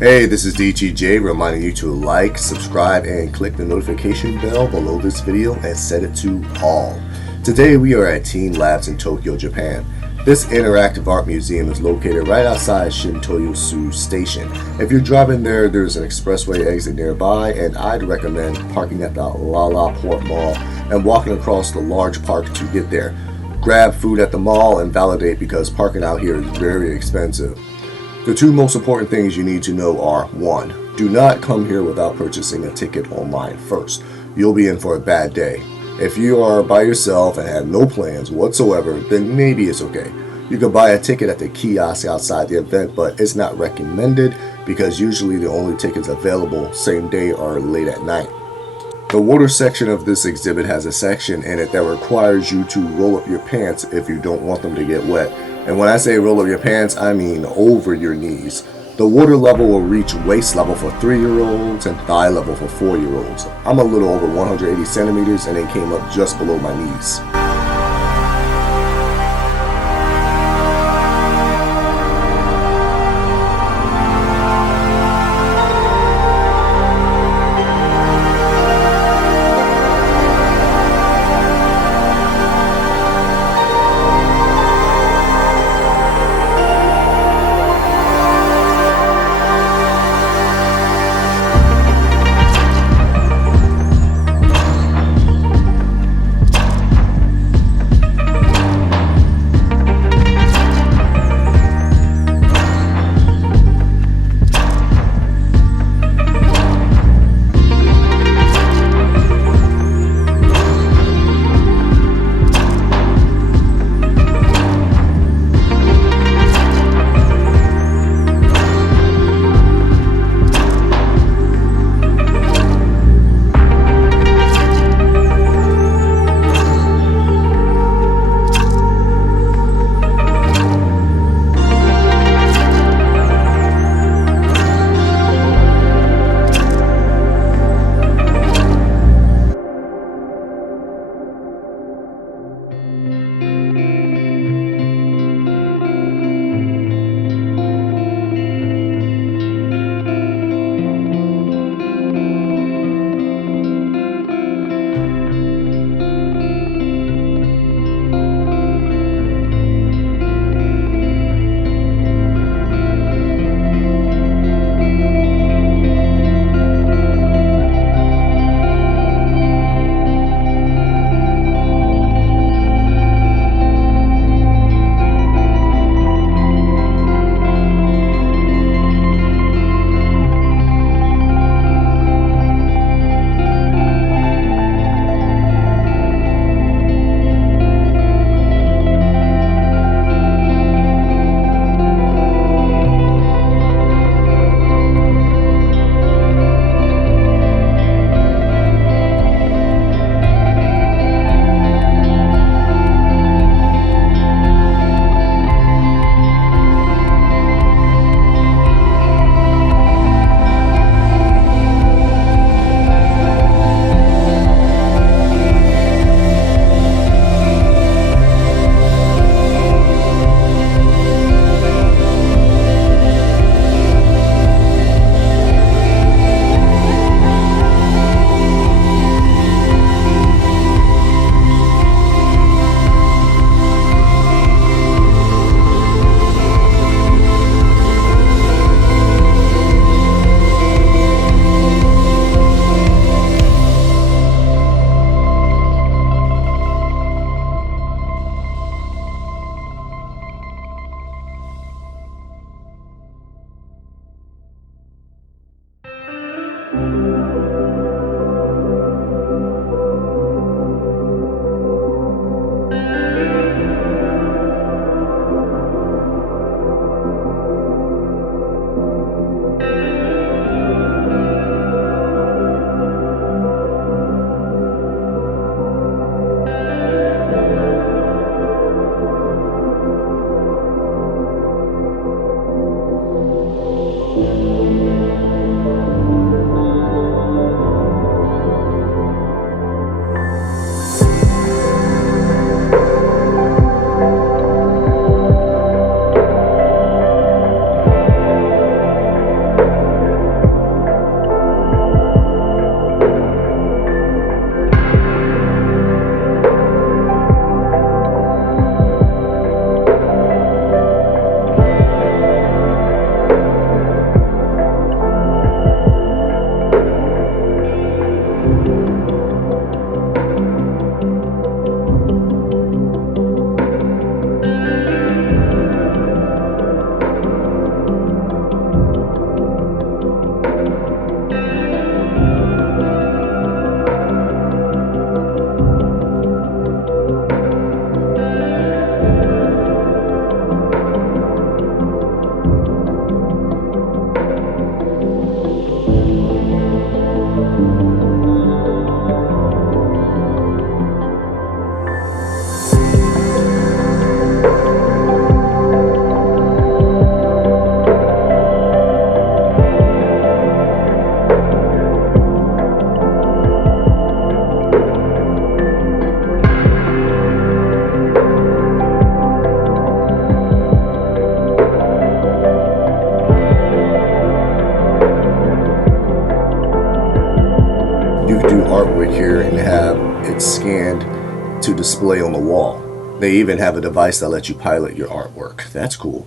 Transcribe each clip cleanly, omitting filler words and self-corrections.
Hey, this is DTJ reminding you to like, subscribe, and click the notification bell below this video and set it to all. Today we are at Teen Labs in Tokyo, Japan. This interactive art museum is located right outside Shintoyosu Station. If you're driving there, there's an expressway exit nearby, and I'd recommend parking at the LaLaport Mall and walking across the large park to get there. Grab food at the mall and validate because parking out here is very expensive. The two most important things you need to know are: 1. Do not come here without purchasing a ticket online first. You'll be in for a bad day. If you are by yourself and have no plans whatsoever, then maybe it's okay. You can buy a ticket at the kiosk outside the event, but it's not recommended because usually the only tickets available same day are late at night. The water section of this exhibit has a section in it that requires you to roll up your pants if you don't want them to get wet. And when I say roll up your pants, I mean over your knees. The water level will reach waist level for 3-year-olds and thigh level for 4-year-olds. I'm a little over 180 centimeters and it came up just below my knees. artwork here and have it scanned to display on the wall. They even have a device that lets you pilot your artwork. That's cool.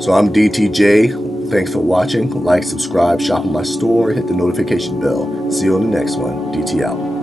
So I'm DTJ. Thanks for watching. Like, subscribe, shop in my store, hit the notification bell. See you on the next one. DT out.